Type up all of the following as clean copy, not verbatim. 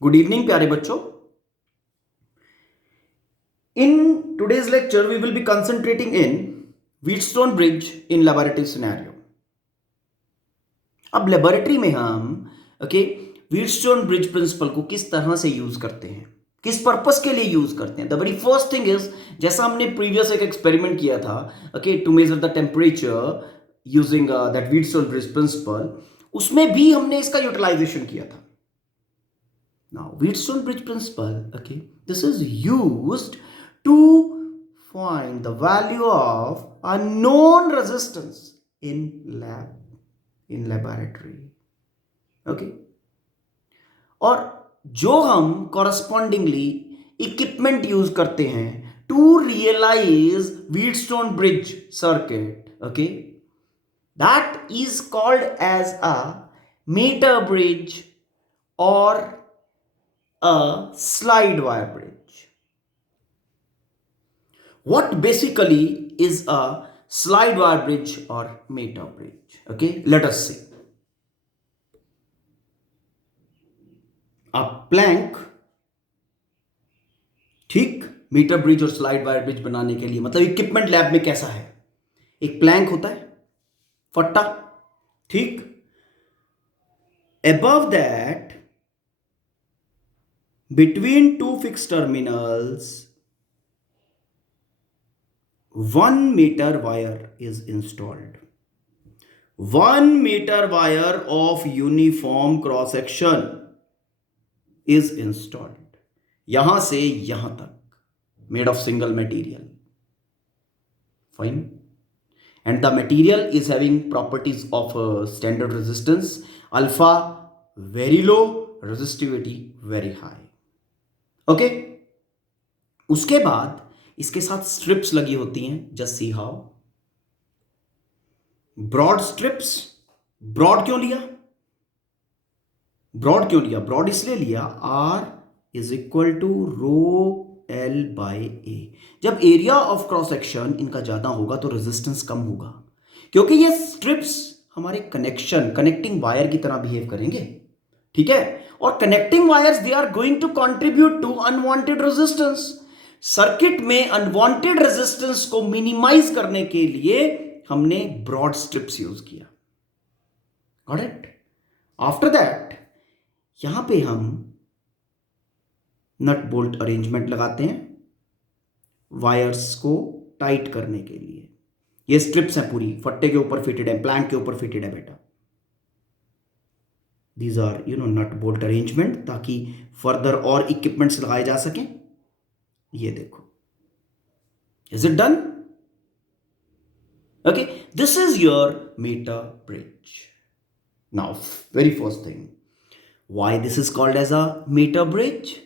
Good evening प्यारे बच्चों। इन today's lecture we will be concentrating in Wheatstone bridge in laboratory scenario. अब laboratory में हम व्हीटस्टोन ब्रिज प्रिंसिपल को किस तरह से यूज करते हैं, किस पर्पस के लिए यूज करते हैं। The very first thing is, जैसा हमने प्रीवियस एक एक्सपेरिमेंट किया था to measure the temperature using that Wheatstone bridge principle, उसमें भी हमने इसका यूटिलाइजेशन किया था। Now, Wheatstone bridge principle, this is used to find the value of a known resistance in laboratory. और जो हम correspondingly equipment यूज करते हैं to realize Wheatstone bridge circuit, that is called as a meter bridge or a slide wire bridge. What basically is a slide wire bridge or meter bridge? Let us see. A plank, ठीक, metre bridge और slide wire bridge बनाने के लिए मतलब equipment lab में कैसा है, एक प्लैंक होता है, फट्टा, ठीक, above that between two fixed terminals 1 meter wire is installed. 1 meter wire of uniform cross section is installed. यहां से यहां तक, made of single material. Fine. And the material is having properties of standard resistance, alpha very low, resistivity very high. उसके बाद इसके साथ strips लगी होती हैं, just see how. Broad strips, broad क्यों लिया, ब्रॉड इसलिए लिया, R is equal to rho L by a. जब एरिया ऑफ क्रॉस सेक्शन इनका ज्यादा होगा तो रेजिस्टेंस कम होगा, क्योंकि ये स्ट्रिप्स हमारे कनेक्टिंग वायर की तरह बिहेव करेंगे, ठीक है। और connecting wires they are going to contribute to unwanted resistance. Circuit में अनवांटेड रेजिस्टेंस को मिनिमाइज करने के लिए हमने ब्रॉड स्ट्रिप्स यूज किया। Got it? आफ्टर दैट यहां पे हम नट बोल्ट अरेंजमेंट लगाते हैं वायर्स को टाइट करने के लिए। ये स्ट्रिप्स हैं पूरी फट्टे के ऊपर फिटेड है, प्लैंक के ऊपर फिटेड है बेटा। These are nut bolt arrangement, ताकि फर्दर और इक्विपमेंट्स लगाए जा सकें। ये देखो, is it done? This is your meter bridge. Now, very first thing, why this is called as a meter bridge?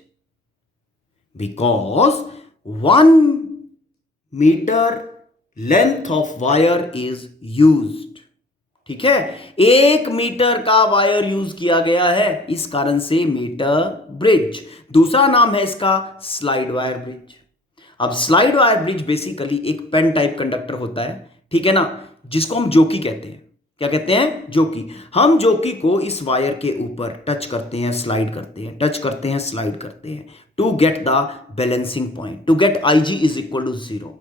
Because 1 meter length of wire is used. ठीक है, 1 metre का वायर यूज किया गया है, इस कारण से मीटर ब्रिज। दूसरा नाम है इसका स्लाइड वायर ब्रिज। अब स्लाइड वायर ब्रिज बेसिकली एक पेन टाइप कंडक्टर होता है, ठीक है ना, जिसको हम जोकी कहते हैं। क्या कहते हैं? जोकी। हम जोकी को इस वायर के ऊपर टच करते हैं, स्लाइड करते हैं, टच करते हैं, स्लाइड करते हैं, to get the balancing point, to get IG is equal to 0।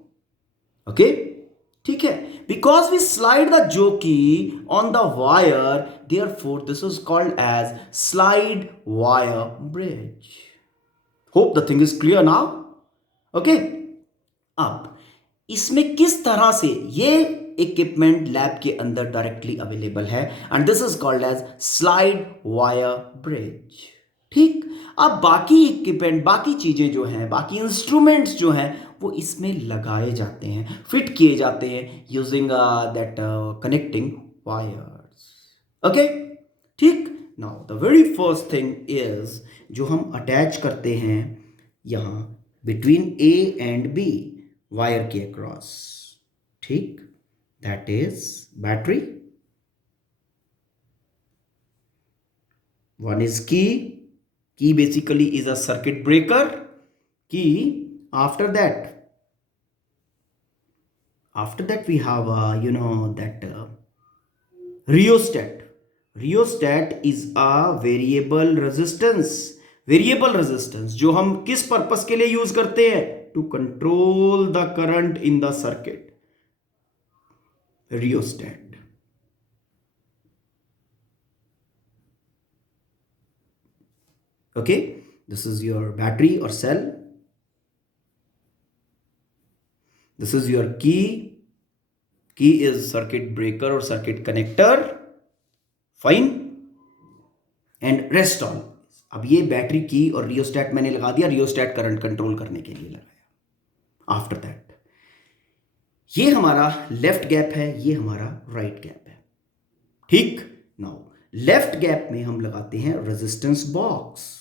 ठीक है, because we slide the jockey on the wire, therefore this is called as slide wire bridge. Hope the thing is clear now. अब इसमें किस तरह से ये equipment lab के अंदर डायरेक्टली अवेलेबल है, and this is called as slide wire bridge. ठीक, अब बाकी इक्विपमेंट, बाकी चीजें जो हैं, बाकी इंस्ट्रूमेंट्स जो हैं, वो इसमें लगाए जाते हैं, फिट किए जाते हैं यूजिंग दैट कनेक्टिंग वायर्स। ठीक, now the very first thing is, जो हम अटैच करते हैं यहां between A and B wire के अक्रॉस, ठीक, that is battery. One is की basically is a circuit breaker key. After that we have that rheostat. Rheostat is a variable resistance variable resistance जो हम किस purpose के लिए use करते हैं? To control the current in the circuit, rheostat. Okay, this is your battery or cell. This is your key. Key is circuit breaker or circuit connector. Fine. And rest all. अब ये battery की और rheostat मैंने लगा दिया, rheostat current control करने के लिए लगाया. आफ्टर दैट ये हमारा लेफ्ट गैप है, ये हमारा राइट गैप है. ठीक. नाउ लेफ्ट गैप में हम लगाते हैं resistance box.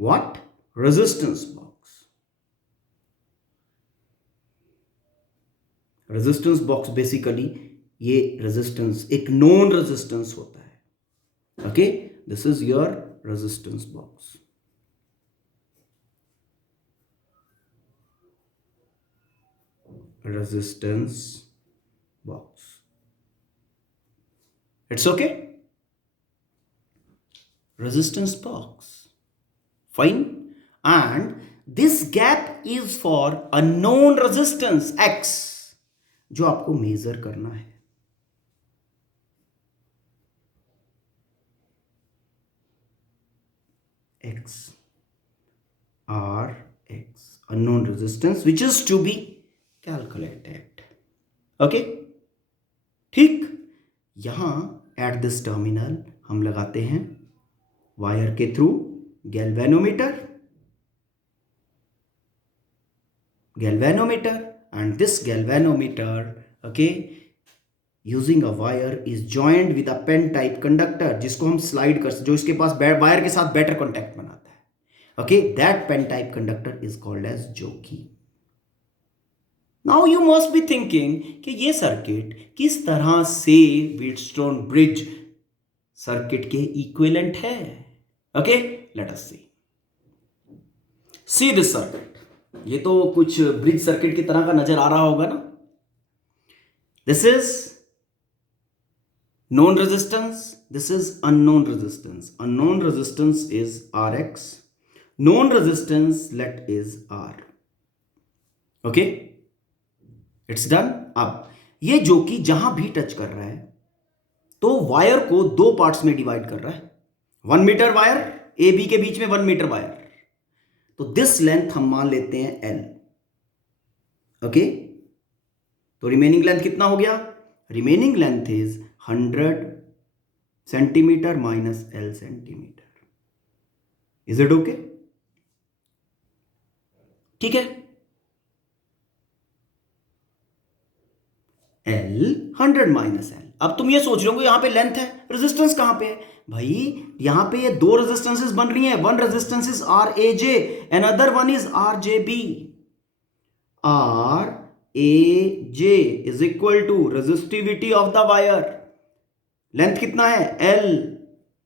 What? Resistance box. Resistance box basically ये resistance एक known resistance होता है. Okay, this is your resistance box. Resistance box. It's okay. Resistance box. Fine. And this gap is for a known resistance X जो आपको major करना है. X, R, X, unknown resistance which is to be calculated. Okay. ठीक. यहां at this terminal हम लगाते हैं wire के through galvanometer, and this galvanometer, okay, using a wire is joined with a pen type conductor जिसको हम slide कर, जो इसके पास वायर के साथ बेटर कॉन्टैक्ट बनाता है. okay, that pen type conductor is called as जोकी. now you must be thinking कि ये सर्किट किस तरह से व्हीटस्टोन ब्रिज सर्किट के इक्विवेलेंट है. okay, let us see this circuit. ये तो कुछ ब्रिज सर्किट की तरह का नजर आ रहा होगा ना. this is known resistance, this is unknown resistance. unknown resistance is Rx, known resistance let is R. okay, it's done. अब ये जो कि जहां भी टच कर रहा है तो वायर को दो पार्ट्स में डिवाइड कर रहा है. 1 मीटर वायर, ए बी के बीच में 1 मीटर वायर. तो दिस लेंथ हम मान लेते हैं L. ओके, तो रिमेनिंग लेंथ कितना हो गया? Remaining length is 100 centimetre minus L centimetre. Is it okay? ठीक है. L 100 minus L. अब तुम ये सोच रहे हो यहां पे लेंथ है, रेजिस्टेंस कहां पे है भाई? यहां पे ये दो रेजिस्टेंसेस बन रही हैं. One resistance is RAJ, another one is RJB. RAJ is equal to resistivity of the wire. Length कितना है? L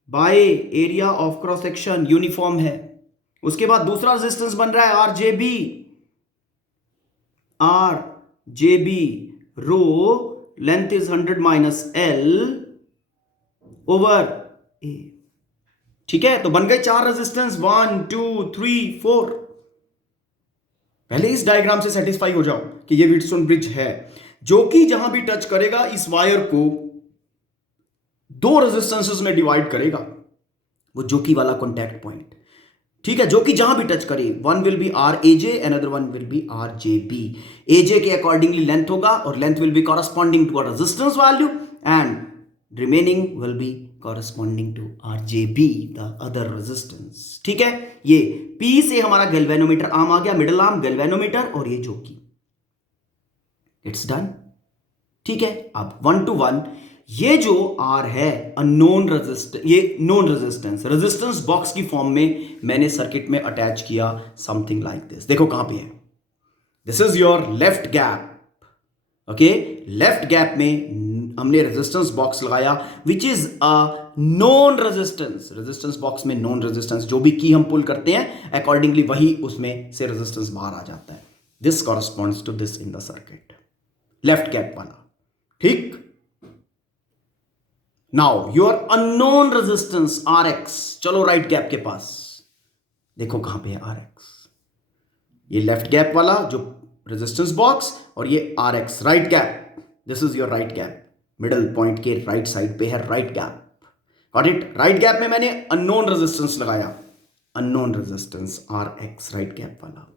by area of cross section, uniform है. उसके बाद दूसरा रेजिस्टेंस बन रहा है RJB. RJB rho length is 100 minus L over A. ठीक है, तो बन गए चार रेजिस्टेंस, 1 2 3 4. पहले इस डायग्राम से सेटिस्फाई हो जाओ कि ये व्हीटस्टोन ब्रिज है, जो कि जहां भी टच करेगा इस वायर को दो रेजिस्टेंसेस में डिवाइड करेगा, वो जो कि वाला कॉन्टैक्ट पॉइंट. ठीक है, जो कि जहां भी टच करे, one will be RAJ, another one will be RJB. AJ के अकॉर्डिंगली लेंथ होगा और length will be corresponding to a resistance value and remaining will be corresponding to RJB, the other resistance. ठीक है, ये P से हमारा galvanometer arm आ गया, middle arm galvanometer, और ये जो कि इट्स डन. ठीक है, अब 1 to 1 ये जो R है अननोन रेजिस्टेंस, ये नोन रेजिस्टेंस, रेजिस्टेंस बॉक्स की फॉर्म में मैंने सर्किट में अटैच किया समथिंग लाइक दिस. देखो कहां पे है, this is your left gap. Okay, left gap में हमने रेजिस्टेंस बॉक्स लगाया which is a known resistance. Resistance box में नोन रेजिस्टेंस, जो भी की हम पुल करते हैं अकॉर्डिंगली वही उसमें से रेजिस्टेंस बाहर आ जाता है. This corresponds to this in the circuit, left gap वाला. ठीक, now your unknown resistance R X, चलो राइट गैप के पास, देखो कहां पे है आर एक्स, ये लेफ्ट गैप वाला जो रेजिस्टेंस बॉक्स, और ये R X right gap, this is your right gap, middle point के राइट साइड पे है right gap, got it. Right gap में मैंने अननोन रेजिस्टेंस लगाया, unknown resistance R X right gap वाला।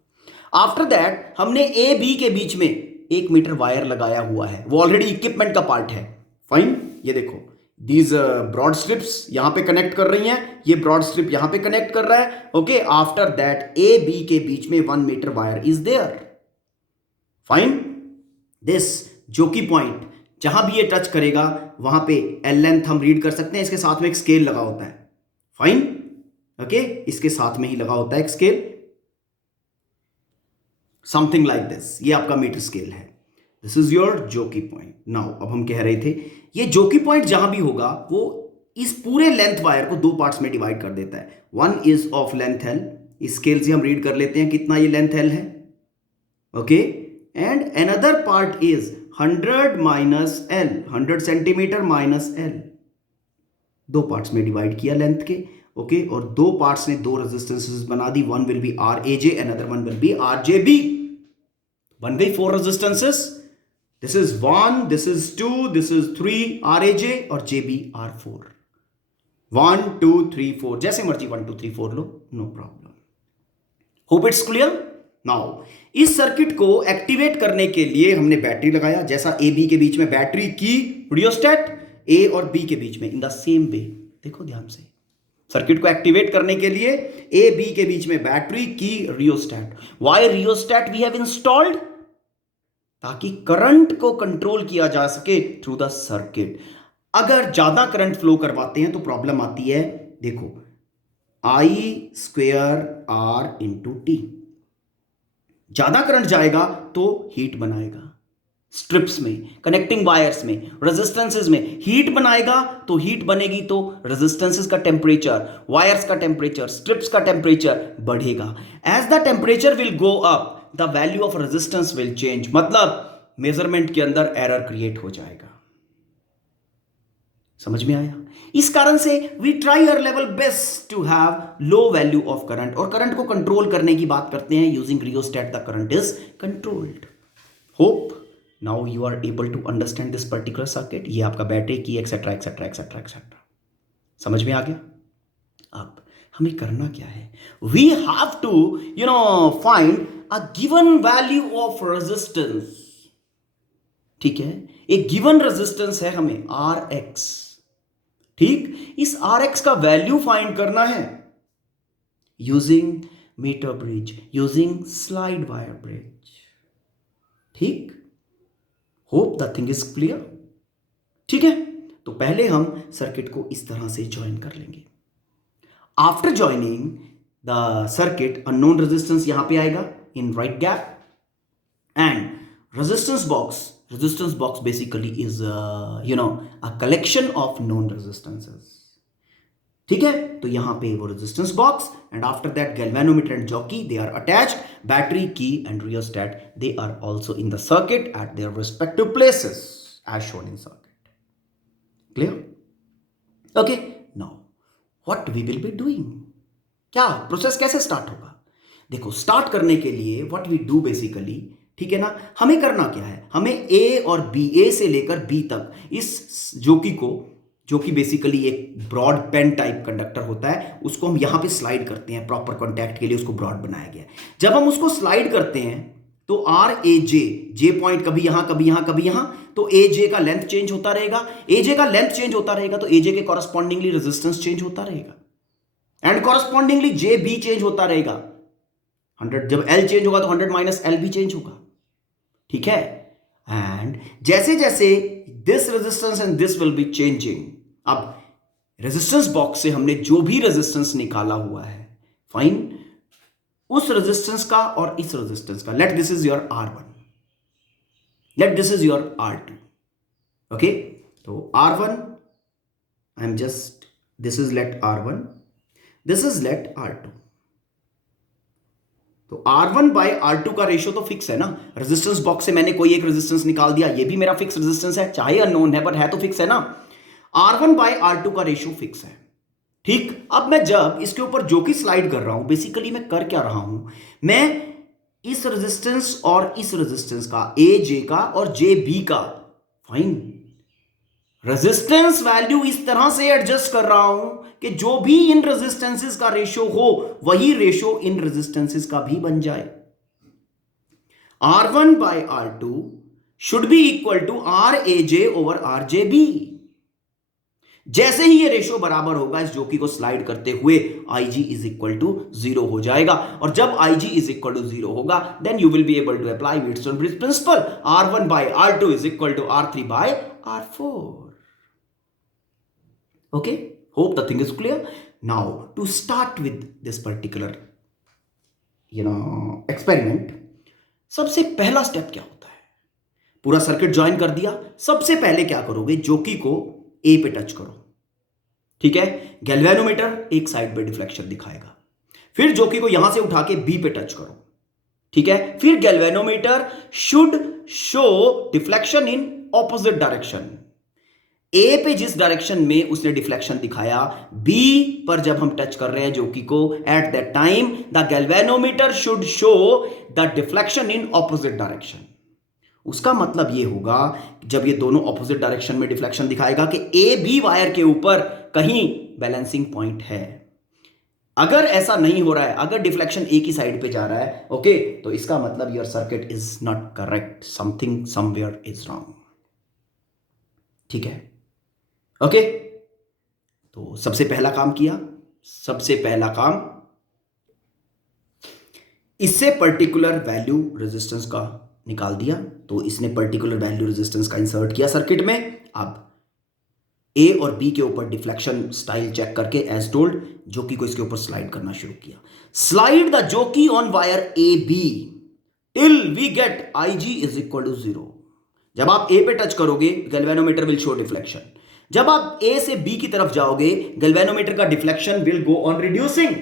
आफ्टर दैट हमने ए बी के बीच में 1 मीटर वायर लगाया हुआ है, वो ऑलरेडी इक्विपमेंट का पार्ट है, फाइन। ये देखो दीज ब्रॉड स्ट्रिप्स यहां पे कनेक्ट कर रही हैं, ये ब्रॉड स्ट्रिप यहां पे कनेक्ट कर रहा है, okay. After that A B के बीच में 1 metre wire is there, fine. This jockey point जहां भी ये टच करेगा वहां पे एल लेंथ हम रीड कर सकते हैं, इसके साथ में एक स्केल लगा होता है, फाइन, ओके। इसके साथ में ही लगा होता है एक स्केल, समथिंग लाइक दिस, ये आपका मीटर स्केल है, दिस इज योर जोकी पॉइंट। नाउ अब हम कह रहे थे ये जोकी पॉइंट जहां भी होगा वो इस पूरे लेंथ वायर को 2 पार्ट्स में डिवाइड कर देता है, one is of length L, इस स्केल से हम रीड कर लेते हैं कितना ये लेंथ एल है, okay, and another part is 100 minus L, 100 centimetre minus L, 2 parts में डिवाइड किया लेंथ के, ओके, और 2 पार्ट्स ने 2 रेजिस्टेंसेस बना दी, one will be R A J, another one will be R J B, बन गई 4 resistances, this is 1, this is 2, this is 3 R A J और जे बी आर 4, 1 2 3 4, जैसे मर्जी 1 2 3 4 लो, no problem. Hope it's clear. Now इस circuit को activate करने के लिए हमने बैटरी लगाया, जैसा ए बी के बीच में बैटरी की रियोस्टेट, ए और बी के बीच में इन द सेम वे, देखो ध्यान से, सर्किट को एक्टिवेट करने के लिए ए बी के बीच में बैटरी की rheostat. Why rheostat we have installed? ताकि करंट को कंट्रोल किया जा सके थ्रू द सर्किट। अगर ज्यादा करंट फ्लो करवाते हैं तो प्रॉब्लम आती है, देखो I square R into T, ज्यादा करंट जाएगा तो हीट बनाएगा, स्ट्रिप्स में, कनेक्टिंग वायर्स में, रेजिस्टेंसेस में हीट बनाएगा, तो हीट बनेगी तो रेजिस्टेंसेस का टेम्परेचर, वायर्स का टेम्परेचर, स्ट्रिप्स का टेम्परेचर बढ़ेगा। As the temperature will go up the value of resistance will change, मतलब मेजरमेंट के अंदर एरर क्रिएट हो जाएगा। समझ में आया? इस कारण से we try our level best to have low value of current, और करंट को कंट्रोल करने की बात करते हैं using rheostat, the current is controlled. Hope now you are able to understand this particular circuit. ये आपका बैटरी की एक्सेट्रा एक्सेट्रा एक्सेट्रा एक्सेट्रा, समझ में आ गया? अब हमें करना क्या है, we have to find a given value of resistance. ठीक है, एक गिवन रेजिस्टेंस है हमें आर एक्स, ठीक, इस आर एक्स का वैल्यू फाइंड करना है using metre bridge, using slide wire bridge. ठीक, hope the thing is clear. ठीक है, तो पहले हम सर्किट को इस तरह से ज्वाइन कर लेंगे। After joining the circuit, unknown resistance यहां पे आएगा in right gap, and resistance box basically is a collection of known resistances। ठीक है, तो यहां पे वो resistance box, and after that galvanometer and jockey they are attached, battery की and rheostat they are also in the circuit at their respective places as shown in circuit. Clear? Okay, now what we will be doing, क्या process कैसे start होगा? देखो, start करने के लिए what we do basically, ठीक है ना, हमें करना क्या है, हमें ए और बी, ए से लेकर बी तक इस जोकी को, जो कि बेसिकली एक ब्रॉड पेन टाइप कंडक्टर होता है, उसको हम यहां पे स्लाइड करते हैं, प्रॉपर कॉन्टैक्ट के लिए उसको ब्रॉड बनाया गया है। जब हम उसको स्लाइड करते हैं तो R A J, J point कभी यहां कभी यहां कभी यहां, तो ए जे का लेंथ चेंज होता रहेगा, ए जे का लेंथ चेंज होता रहेगा तो ए जे के कॉरस्पॉन्डिंगली रेजिस्टेंस चेंज होता रहेगा, एंड कॉरस्पॉन्डिंगली जे भी चेंज होता रहेगा। 100 जब एल चेंज होगा तो 100 माइनस एल भी चेंज होगा। ठीक है, एंड जैसे जैसे this resistance and this will be changing. अब रेजिस्टेंस बॉक्स से हमने जो भी रेजिस्टेंस निकाला हुआ है, फाइन, उस रेजिस्टेंस का और इस रेजिस्टेंस का, let this is your R1, let this is your R2, okay, तो R1 I am just, this is let R1, this is let R2, तो R1 बाय R2 का रेशियो तो फिक्स है ना, रेजिस्टेंस बॉक्स से मैंने कोई एक रेजिस्टेंस निकाल दिया, ये भी मेरा फिक्स रेजिस्टेंस है, चाहे अननोन है बट है तो फिक्स है ना। R1/R2 का रेशियो फिक्स है। ठीक, अब मैं जब इसके ऊपर जो कि स्लाइड कर रहा हूं, बेसिकली मैं कर क्या रहा हूं, मैं इस रेजिस्टेंस और इस रेजिस्टेंस का, ए जे का और जे बी का, फाइन, रेजिस्टेंस वैल्यू इस तरह से एडजस्ट कर रहा हूं कि जो भी इन रेजिस्टेंसेस का रेशियो हो वही रेशियो इन रेजिस्टेंसेस का भी बन जाए। R1/R2 should be equal to R A J over R J B. जैसे ही ये रेशियो बराबर होगा, इस जोकी को स्लाइड करते हुए IG इज इक्वल टू 0 हो जाएगा, और जब IG इज इक्वल टू 0 होगा, then you will be able to apply Wheatstone bridge principle, R1/R2 is equal to R3/R4। Okay, hope the thing is clear. Now to start with this particular experiment, सबसे पहला step क्या होता है? पूरा circuit join कर दिया, सबसे पहले क्या करोगे, जोकी को ए पे टच करो। ठीक है, गैल्वेनोमीटर एक साइड पे डिफ्लेक्शन दिखाएगा। फिर जोकी को यहां से उठा के बी पे टच करो। ठीक है, फिर galvanometer should show deflection in opposite direction. A पे जिस डायरेक्शन में उसने डिफ्लेक्शन दिखाया, बी पर जब हम टच कर रहे हैं जोकी को, at that time the galvanometer should show the deflection in opposite direction. उसका मतलब यह होगा, जब ये दोनों ऑपोजिट डायरेक्शन में डिफ्लेक्शन दिखाएगा कि ए बी वायर के ऊपर कहीं बैलेंसिंग पॉइंट है। अगर ऐसा नहीं हो रहा है, अगर डिफ्लेक्शन एक ही साइड पे जा रहा है, ओके, तो इसका मतलब your circuit is not correct, something somewhere is wrong. ठीक है, ओके, तो सबसे पहला काम किया, सबसे पहला काम, इससे पर्टिकुलर वैल्यू रेजिस्टेंस का निकाल दिया, तो इसने पर्टिकुलर वैल्यू रेजिस्टेंस का इंसर्ट किया सर्किट में। अब ए और बी के ऊपर डिफ्लेक्शन स्टाइल चेक करके एज टोल्ड जोकी को इसके ऊपर स्लाइड करना शुरू किया। Slide the jockey on wire A B till we get I G is equal to 0। जब आप ए पे टच करोगे, गैल्वेनोमीटर विल शो डिफ्लेक्शन। जब आप ए से बी की तरफ जाओगे, गैल्वेनोमीटर का deflection will go on reducing,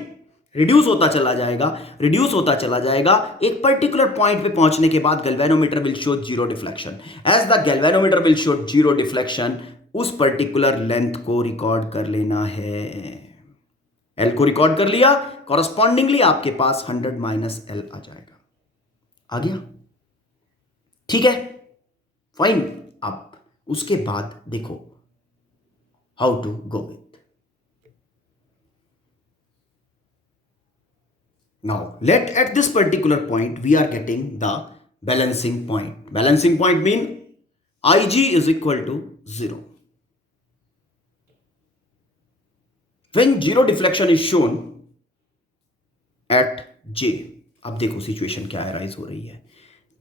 reduce होता चला जाएगा, रिड्यूस होता चला जाएगा। एक पर्टिकुलर पॉइंट पे पहुंचने के बाद galvanometer will show zero deflection. As the galvanometer will show zero deflection, उस पर्टिकुलर लेंथ को रिकॉर्ड कर लेना है। एल को रिकॉर्ड कर लिया, कॉरस्पॉन्डिंगली आपके पास 100 माइनस एल आ जाएगा। आ गया? ठीक है, फाइन। अब उसके बाद देखो how to go with. Now, let at this particular point we are getting the balancing point. Balancing point mean Ig is equal to 0. When zero deflection is shown at J, अब देखो situation क्या arise हो रही है।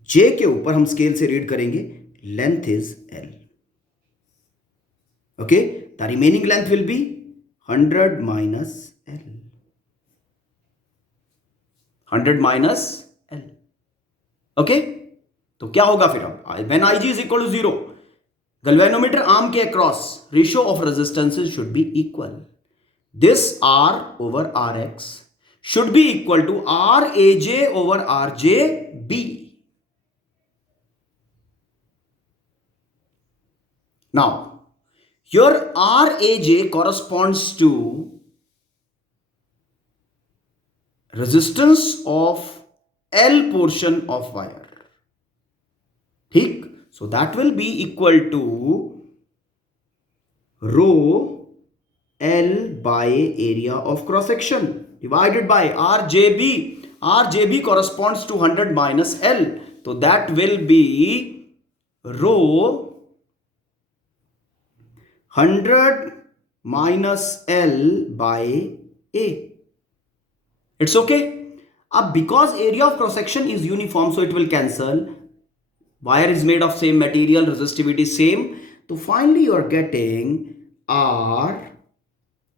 J के ऊपर हम scale से रीड करेंगे, length is L. Okay, the remaining length will be 100 minus L. 100 minus L. Okay, तो क्या होगा फिर? अब when Ig is equal to 0, galvanometer arm के across ratio of resistances should be equal. This R over Rx should be equal to Raj over Rjb। Now your Raj corresponds to resistance of L portion of wire. ठीक, so that will be equal to rho L by area of cross section divided by RJB. RJB corresponds to 100 minus L, so that will be rho 100 minus L by A. It's okay. Because area of cross section is uniform, so it will cancel. Wire is made of same material, resistivity same. So finally you are getting R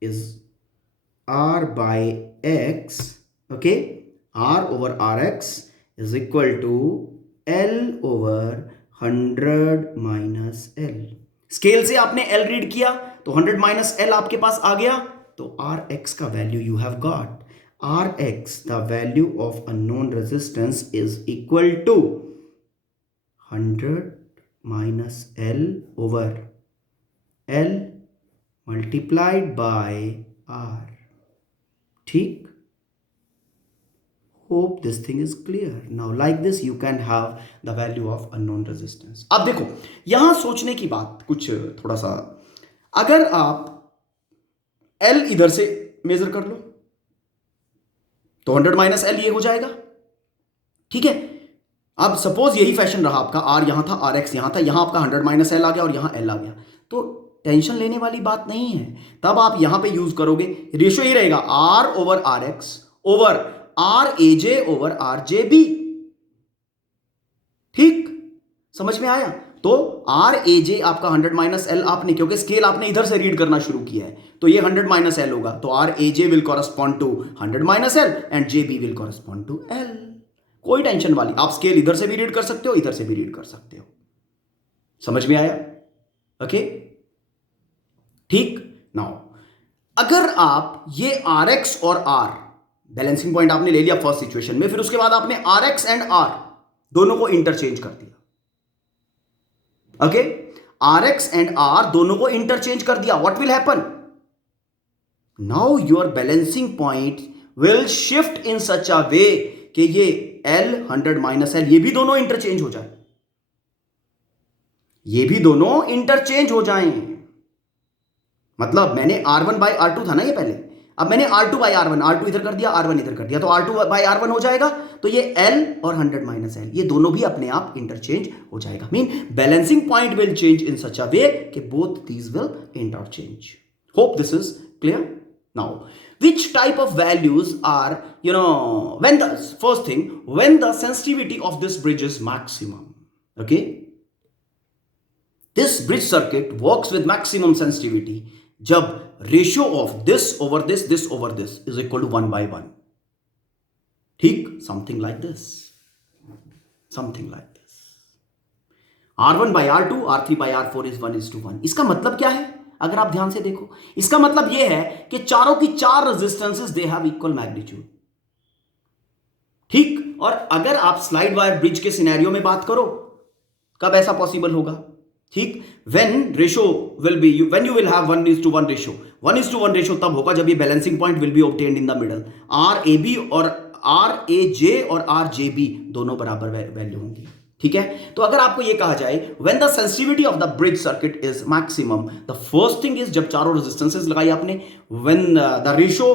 is R by X. Okay, R over Rx is equal to L over 100 minus L. Scale से आपने L read किया तो 100 minus L आपके पास आ गया, तो Rx का value you have got. Rx, the value of unknown resistance, is equal to 100 minus L over L multiplied by R. ठीक, hope this thing is clear now. Like this you can have the value of unknown resistance. अब देखो यहां सोचने की बात कुछ थोड़ा सा, अगर आप एल इधर से मेजर कर लो तो 100 माइनस एल ये हो जाएगा। ठीक है, अब सपोज यही फैशन रहा आपका, आर यहां था, आर एक्स यहां था, यहां आपका 100 माइनस एल आ गया और यहां एल आ गया, तो टेंशन लेने वाली बात नहीं है। तब आप यहां पे यूज करोगे, रेशियो ही रहेगा R over R X over R A J over R J B. ठीक, समझ में आया? तो आर ए जे आपका 100 माइनस एल, आपने क्योंकि स्केल आपने इधर से रीड करना शुरू किया है तो ये 100 माइनस एल होगा, तो R A J will correspond to 100 minus L and J B will correspond to L. कोई टेंशन वाली, आप स्केल इधर से भी रीड कर सकते हो, इधर से भी रीड कर सकते हो। समझ में आया? ओके, ठीक। नाउ अगर आप ये आर एक्स और आर बैलेंसिंग पॉइंट आपने ले लिया फर्स्ट सिचुएशन में, फिर उसके बाद आपने आर एक्स एंड आर दोनों को इंटरचेंज कर दिया। Okay, R X and R दोनों को इंटरचेंज कर दिया, what will happen? Now your balancing point will shift in such a way कि ये एल 100 माइनस एल ये भी दोनों इंटरचेंज हो जाए, ये भी दोनों इंटरचेंज हो जाएं। मतलब मैंने R1 बाई R2 था ना ये पहले, अब मैंने R2 बाई R1, R2 इधर कर दिया, R1 इधर कर दिया, तो R2 बाई R1 हो जाएगा, तो ये L और 100 माइनस एल ये दोनों भी अपने आप इंटरचेंज हो जाएगा। Mean balancing point will change in such a way कि both these will interchange. Hope this is clear now. Which type of values are, when the first thing, when the sensitivity of this bridge is maximum. Okay, this bridge circuit works with maximum sensitivity जब ratio of this over this, this over this is equal to 1 by 1। ठीक, something like this, something like this. R1 by R2, R3 by R4 is 1:1। इसका मतलब क्या है? अगर आप ध्यान से देखो, इसका मतलब यह है कि चारों की चार resistances they have equal magnitude. ठीक, और अगर आप स्लाइड वायर ब्रिज के सिनेरियो में बात करो, कब ऐसा पॉसिबल होगा? ठीक, when ratio will be, when you will have 1:1 ratio, 1:1 ratio तब होगा जब ये balancing point will be obtained in the middle, RAB और RAJ और RJB दोनों बराबर वैल्यू होंगी। ठीक है, तो अगर आपको ये कहा जाए when the sensitivity of the bridge circuit is maximum, the first thing is जब चारों रेजिस्टेंसेस लगाई आपने, when the ratio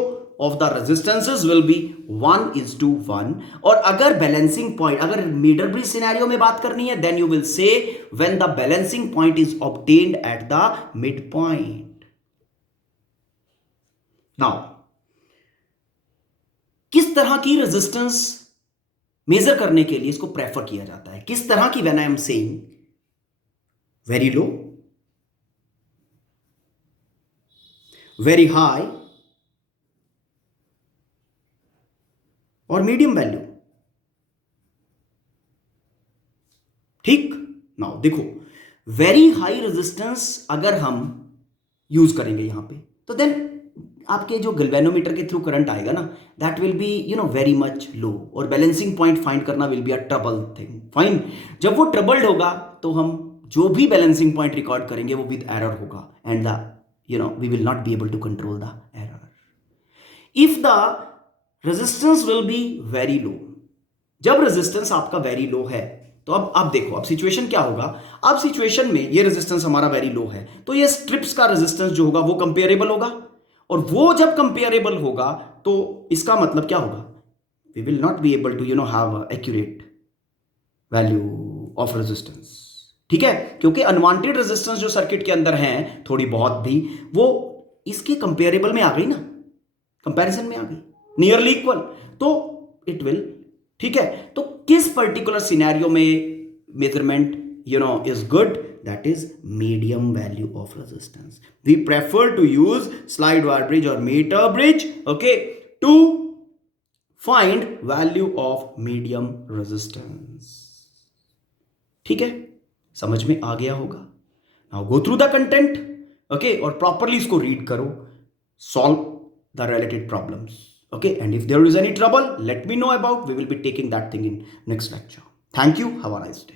of the resistances will be 1:1, और अगर बैलेंसिंग पॉइंट, अगर मिडल ब्रिज सिनेरियो में बात करनी है, then you will say when the balancing point is obtained at the midpoint. Now किस तरह की रेजिस्टेंस मेजर करने के लिए इसको प्रेफर किया जाता है? किस तरह की? When I am saying very low, very high और मीडियम वैल्यू। ठीक, नाउ देखो, वेरी हाई रेजिस्टेंस अगर हम यूज करेंगे यहां पे, तो देन आपके जो गैल्वेनोमीटर के थ्रू करंट आएगा ना, that will be very much low, और बैलेंसिंग पॉइंट फाइंड करना will be a trouble thing. Fine, जब वो ट्रबल्ड होगा तो हम जो भी बैलेंसिंग पॉइंट रिकॉर्ड करेंगे वो विद एरर होगा, and the we will not be able to control the error. If the resistance will be very low, जब रेजिस्टेंस आपका वेरी लो है, तो अब देखो, अब सिचुएशन क्या होगा? अब सिचुएशन में ये रेजिस्टेंस हमारा वेरी लो है, तो ये स्ट्रिप्स का रेजिस्टेंस जो होगा वो कंपेरेबल होगा, और वो जब कंपेरेबल होगा तो इसका मतलब क्या होगा? We will not be able to have accurate value of resistance. ठीक है, क्योंकि अनवांटेड रेजिस्टेंस जो सर्किट के अंदर हैं थोड़ी बहुत भी, वो इसके कंपेरेबल में आ गई ना, कंपैरिजन में आ गई, नियरली इक्वल, तो इट विल। ठीक है, तो किस पर्टिकुलर सिनेरियो में measurement is good? That is medium value of resistance. We prefer to use slide wire bridge or meter bridge, okay, to find value of medium resistance. ठीक है, समझ में आ गया होगा? Now go through the content, okay, और properly इसको read करो, solve the related problems, okay, and if there is any trouble, let me know about. We will be taking that thing in next lecture. Thank you. Have a nice day.